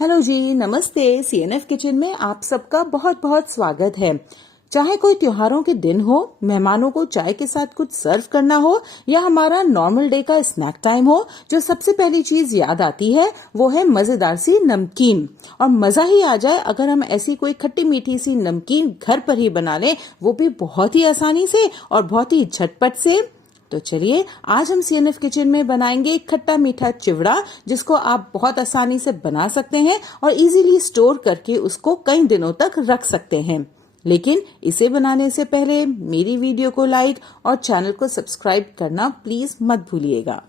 Hello जी, नमस्ते। CNF kitchen में आप सबका बहुत बहुत स्वागत है। चाहे कोई त्योहारों के दिन हो, मेहमानों को चाय के साथ कुछ सर्व करना हो या हमारा नॉर्मल डे का स्नैक टाइम हो, जो सबसे पहली चीज याद आती है वो है मजेदार सी नमकीन। और मजा ही आ जाए अगर हम ऐसी कोई खट्टी मीठी सी नमकीन घर पर ही बना लें, वो भी बहुत ही आसानी से और बहुत ही झटपट से। तो चलिए, आज हम सीएनएफ किचन में बनाएंगे खट्टा मीठा चिवड़ा, जिसको आप बहुत आसानी से बना सकते हैं और इजीली स्टोर करके उसको कई दिनों तक रख सकते हैं। लेकिन इसे बनाने से पहले मेरी वीडियो को लाइक और चैनल को सब्सक्राइब करना प्लीज मत भूलिएगा।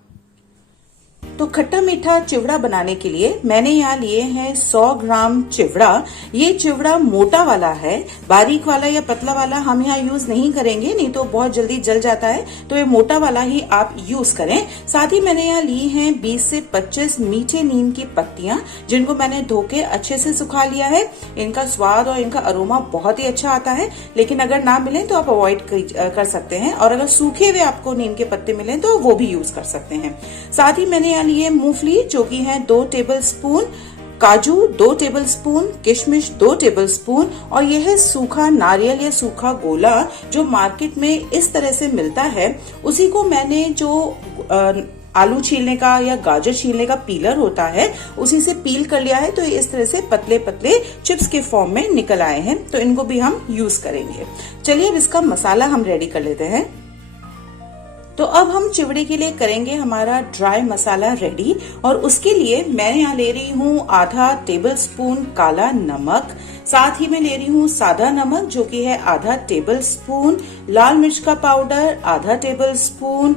तो खट्टा मीठा चिवड़ा बनाने के लिए मैंने यहाँ लिए हैं 100 ग्राम चिवड़ा। ये चिवड़ा मोटा वाला है, बारीक वाला या पतला वाला हम यहाँ यूज नहीं करेंगे, नहीं तो बहुत जल्दी जल जाता है। तो ये मोटा वाला ही आप यूज करें। साथ ही मैंने यहाँ ली हैं 20 से 25 मीठे नीम की पत्तियां, जिनको मैंने धो के अच्छे से सुखा लिया है। इनका स्वाद और इनका अरोमा बहुत ही अच्छा आता है, लेकिन अगर ना मिले तो आप अवॉइड कर सकते हैं। और अगर सूखे हुए आपको नीम के पत्ते मिले तो वो भी यूज कर सकते हैं। साथ ही मैंने यहाँ लिए मूंगफली, जो की है 2 टेबलस्पून, काजू 2 टेबलस्पून, किशमिश 2 टेबलस्पून, और यह है सूखा नारियल या सूखा गोला, जो मार्केट में इस तरह से मिलता है। उसी को मैंने जो आलू छीलने का या गाजर छीलने का पीलर होता है, उसी से पील कर लिया है। तो इस तरह से पतले पतले चिप्स के फॉर्म में निकल आए हैं, तो इनको भी हम यूज करेंगे। चलिए अब इसका मसाला हम रेडी कर लेते हैं। तो अब हम चिवड़े के लिए करेंगे हमारा ड्राई मसाला रेडी, और उसके लिए मैं यहाँ ले रही हूँ आधा टेबलस्पून काला नमक। साथ ही मैं ले रही हूँ सादा नमक, जो कि है आधा टेबलस्पून, लाल मिर्च का पाउडर आधा टेबलस्पून,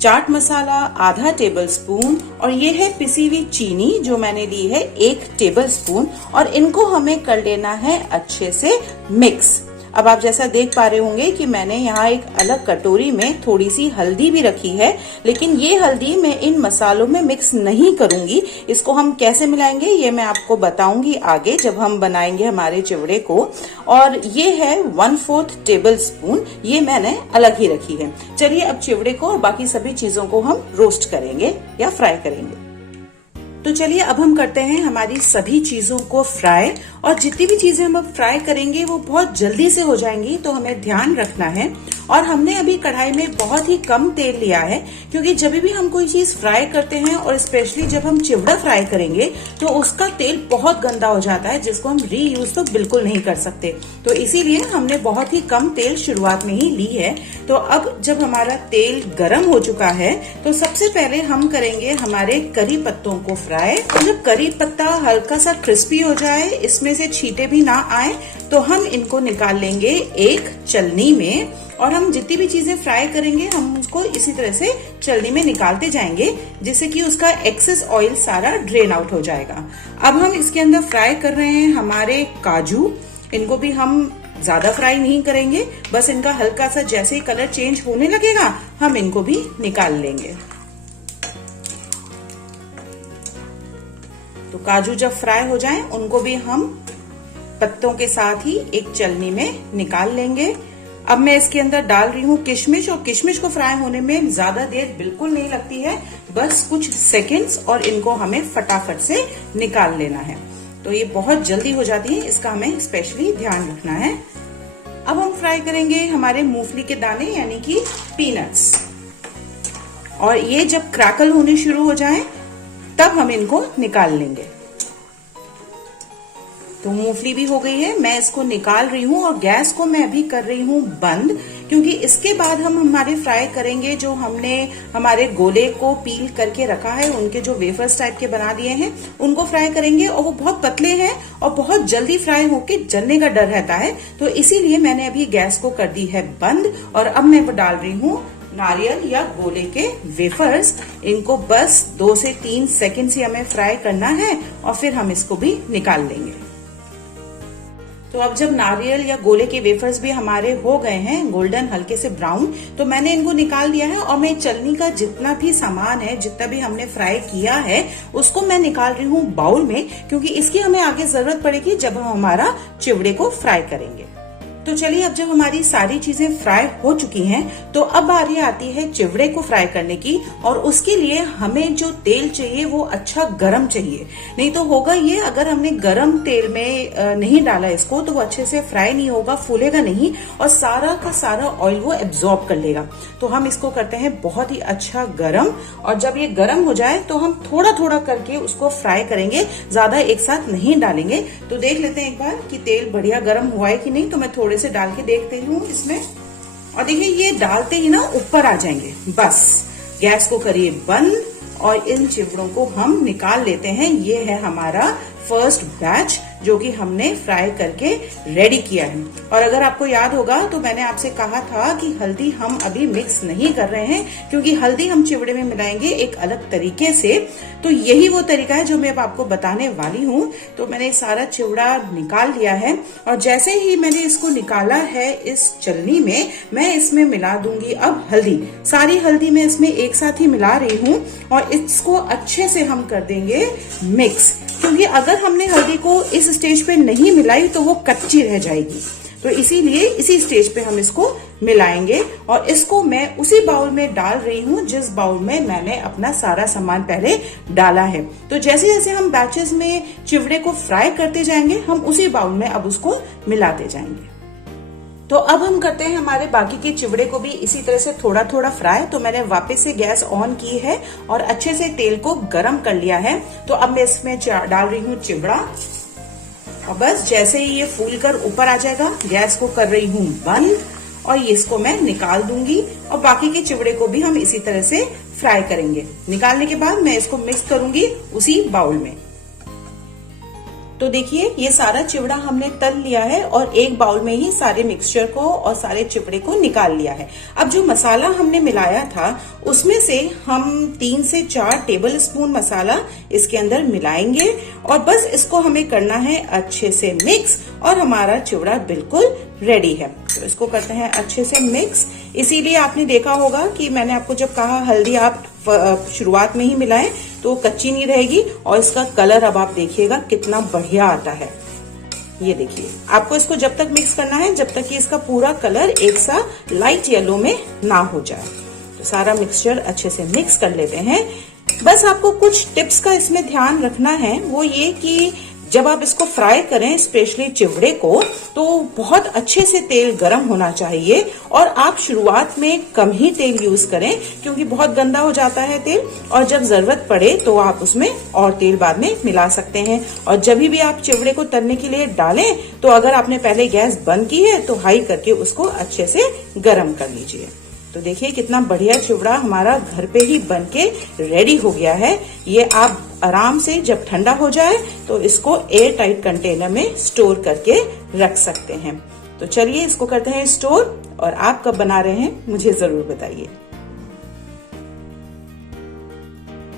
चाट मसाला आधा टेबलस्पून, और ये है पिसी हुई चीनी जो मैंने ली है 1 टेबलस्पून। और इनको हमें कर लेना है अच्छे से मिक्स। अब आप जैसा देख पा रहे होंगे कि मैंने यहाँ एक अलग कटोरी में थोड़ी सी हल्दी भी रखी है, लेकिन ये हल्दी मैं इन मसालों में मिक्स नहीं करूंगी। इसको हम कैसे मिलाएंगे ये मैं आपको बताऊंगी आगे, जब हम बनाएंगे हमारे चिवड़े को। और ये है 1/4 टेबलस्पून, ये मैंने अलग ही रखी है। चलिए अब चिवड़े को और बाकी सभी चीजों को हम रोस्ट करेंगे या फ्राई करेंगे। तो चलिए अब हम करते हैं हमारी सभी चीजों को फ्राई, और जितनी भी चीजें हम अब फ्राई करेंगे वो बहुत जल्दी से हो जाएंगी, तो हमें ध्यान रखना है। और हमने अभी कढ़ाई में बहुत ही कम तेल लिया है, क्योंकि जब भी हम कोई चीज फ्राई करते हैं और स्पेशली जब हम चिवड़ा फ्राई करेंगे तो उसका तेल बहुत गंदा हो जाता है, जिसको हम रीयूज तो बिल्कुल नहीं कर सकते। तो इसीलिए हमने बहुत ही कम तेल शुरुआत में ही ली है। तो अब जब हमारा तेल गर्म हो चुका है, तो सबसे पहले हम करेंगे हमारे करी पत्तों को फ्राई। और जब करी पत्ता हल्का सा क्रिस्पी हो जाए, इसमें से छींटे भी ना आए, तो हम इनको निकाल लेंगे एक चलनी में। और हम जितनी भी चीजें फ्राई करेंगे हम उसको इसी तरह से चलनी में निकालते जाएंगे, जिससे कि उसका एक्सेस ऑयल सारा ड्रेन आउट हो जाएगा। अब हम इसके अंदर फ्राई कर रहे हैं हमारे काजू। इनको भी हम ज्यादा फ्राई नहीं करेंगे, बस इनका हल्का सा जैसे ही कलर चेंज होने लगेगा हम इनको भी निकाल लेंगे। तो काजू जब फ्राई हो जाएं, उनको भी हम पत्तों के साथ ही एक चलनी में निकाल लेंगे। अब मैं इसके अंदर डाल रही हूँ किशमिश, और किशमिश को फ्राई होने में ज्यादा देर बिल्कुल नहीं लगती है, बस कुछ सेकंड्स, और इनको हमें फटाफट से निकाल लेना है। तो ये बहुत जल्दी हो जाती है, इसका हमें स्पेशली ध्यान रखना है। अब हम फ्राई करेंगे हमारे मूंगफली के दाने, यानी कि पीनट्स। और ये जब क्रैकल होने शुरू हो जाए तब हम इनको निकाल लेंगे। तो मूंगफली भी हो गई है, मैं इसको निकाल रही हूँ, और गैस को मैं अभी कर रही हूँ बंद, क्योंकि इसके बाद हम हमारे फ्राई करेंगे जो हमने हमारे गोले को पील करके रखा है, उनके जो वेफर्स टाइप के बना दिए हैं उनको फ्राई करेंगे। और वो बहुत पतले हैं और बहुत जल्दी फ्राई होके जलने का डर रहता है, तो इसीलिए मैंने अभी गैस को कर दी है बंद। और अब मैं वो डाल रही हूँ नारियल या गोले के वेफर्स। इनको बस 2 से 3 सेकंड से हमें फ्राई करना है, और फिर हम इसको भी निकाल लेंगे। तो अब जब नारियल या गोले के वेफर्स भी हमारे हो गए हैं गोल्डन हल्के से ब्राउन, तो मैंने इनको निकाल दिया है। और मैं चलनी का जितना भी सामान है, जितना भी हमने फ्राई किया है, उसको मैं निकाल रही हूँ बाउल में, क्योंकि इसकी हमें आगे जरूरत पड़ेगी जब हम हमारा चिवड़े को फ्राई करेंगे। तो चलिए, अब जब हमारी सारी चीजें फ्राई हो चुकी हैं तो अब बारी आती है चिवड़े को फ्राई करने की। और उसके लिए हमें जो तेल चाहिए वो अच्छा गरम चाहिए। नहीं तो होगा ये, अगर हमने गरम तेल में नहीं डाला इसको तो वो अच्छे से फ्राई नहीं होगा, फूलेगा नहीं और सारा का सारा ऑयल वो एब्जॉर्ब कर लेगा। तो हम इसको करते हैं बहुत ही अच्छा गरम, और जब ये गरम हो जाए तो हम थोड़ा थोड़ा करके उसको फ्राई करेंगे, ज्यादा एक साथ नहीं डालेंगे। तो देख लेते हैं एक बार कि तेल बढ़िया गरम हुआ है कि नहीं। तो मैं थोड़े से डाल के देखती हूँ इसमें, और देखिए ये डालते ही ना ऊपर आ जाएंगे। बस गैस को करिए बंद और इन चिवड़ों को हम निकाल लेते हैं। ये है हमारा फर्स्ट बैच जो कि हमने फ्राई करके रेडी किया है। और अगर आपको याद होगा तो मैंने आपसे कहा था कि हल्दी हम अभी मिक्स नहीं कर रहे हैं, क्योंकि हल्दी हम चिवड़े में मिलाएंगे एक अलग तरीके से। तो यही वो तरीका है जो मैं अब आपको बताने वाली हूँ। तो मैंने सारा चिवड़ा निकाल लिया है, और जैसे ही मैंने इसको निकाला है इस चलनी में, मैं इसमें मिला दूंगी अब हल्दी। सारी हल्दी मैं इसमें एक साथ ही मिला रही हूँ और इसको अच्छे से हम कर देंगे मिक्स, क्योंकि अगर हमने हल्दी को इस स्टेज पे नहीं मिलाई तो वो कच्ची रह जाएगी। तो इसीलिए इसी स्टेज पे हम इसको मिलाएंगे। और इसको मैं उसी बाउल में डाल रही हूँ जिस बाउल में मैंने अपना सारा सामान पहले डाला है। तो जैसे जैसे हम बैचेस में चिवड़े को फ्राई करते जाएंगे, हम उसी बाउल में अब उसको मिलाते जाएंगे। तो अब हम करते हैं हमारे बाकी के चिवड़े को भी इसी तरह से थोड़ा थोड़ा फ्राई। तो मैंने वापस से गैस ऑन की है और अच्छे से तेल को गरम कर लिया है। तो अब मैं इसमें डाल रही हूँ चिवड़ा, और बस जैसे ही ये फूल कर ऊपर आ जाएगा गैस को कर रही हूँ बंद, और इसको मैं निकाल दूंगी। और बाकी के चिवड़े को भी हम इसी तरह से फ्राई करेंगे। निकालने के बाद मैं इसको मिक्स करूंगी उसी बाउल में। तो देखिए ये सारा चिवड़ा हमने तल लिया है और एक बाउल में ही सारे मिक्सचर को और सारे चिवड़े को निकाल लिया है। अब जो मसाला हमने मिलाया था उसमें से हम 3 से 4 टेबल स्पून मसाला इसके अंदर मिलाएंगे, और बस इसको हमें करना है अच्छे से मिक्स, और हमारा चिवड़ा बिल्कुल रेडी है। तो इसको करते हैं अच्छे से मिक्स। इसीलिए आपने देखा होगा कि मैंने आपको जब कहा हल्दी आप शुरुआत में ही मिलाएं तो कच्ची नहीं रहेगी, और इसका कलर अब आप देखिएगा कितना बढ़िया आता है। ये देखिए, आपको इसको जब तक मिक्स करना है जब तक कि इसका पूरा कलर एक सा लाइट येलो में ना हो जाए। तो सारा मिक्सचर अच्छे से मिक्स कर लेते हैं। बस आपको कुछ टिप्स का इसमें ध्यान रखना है, वो ये कि जब आप इसको फ्राई करें स्पेशली चिवड़े को, तो बहुत अच्छे से तेल गरम होना चाहिए, और आप शुरुआत में कम ही तेल यूज करें, क्योंकि बहुत गंदा हो जाता है तेल, और जब जरूरत पड़े तो आप उसमें और तेल बाद में मिला सकते हैं। और जब भी आप चिवड़े को तलने के लिए डालें तो अगर आपने पहले गैस बंद की है तो हाई करके उसको अच्छे से गरम कर लीजिए। तो देखिए कितना बढ़िया चिवड़ा हमारा घर पे ही बनके रेडी हो गया है। ये आप आराम से जब ठंडा हो जाए तो इसको एयर टाइट कंटेनर में स्टोर करके रख सकते हैं। तो चलिए इसको करते हैं स्टोर, और आप कब बना रहे हैं मुझे जरूर बताइए।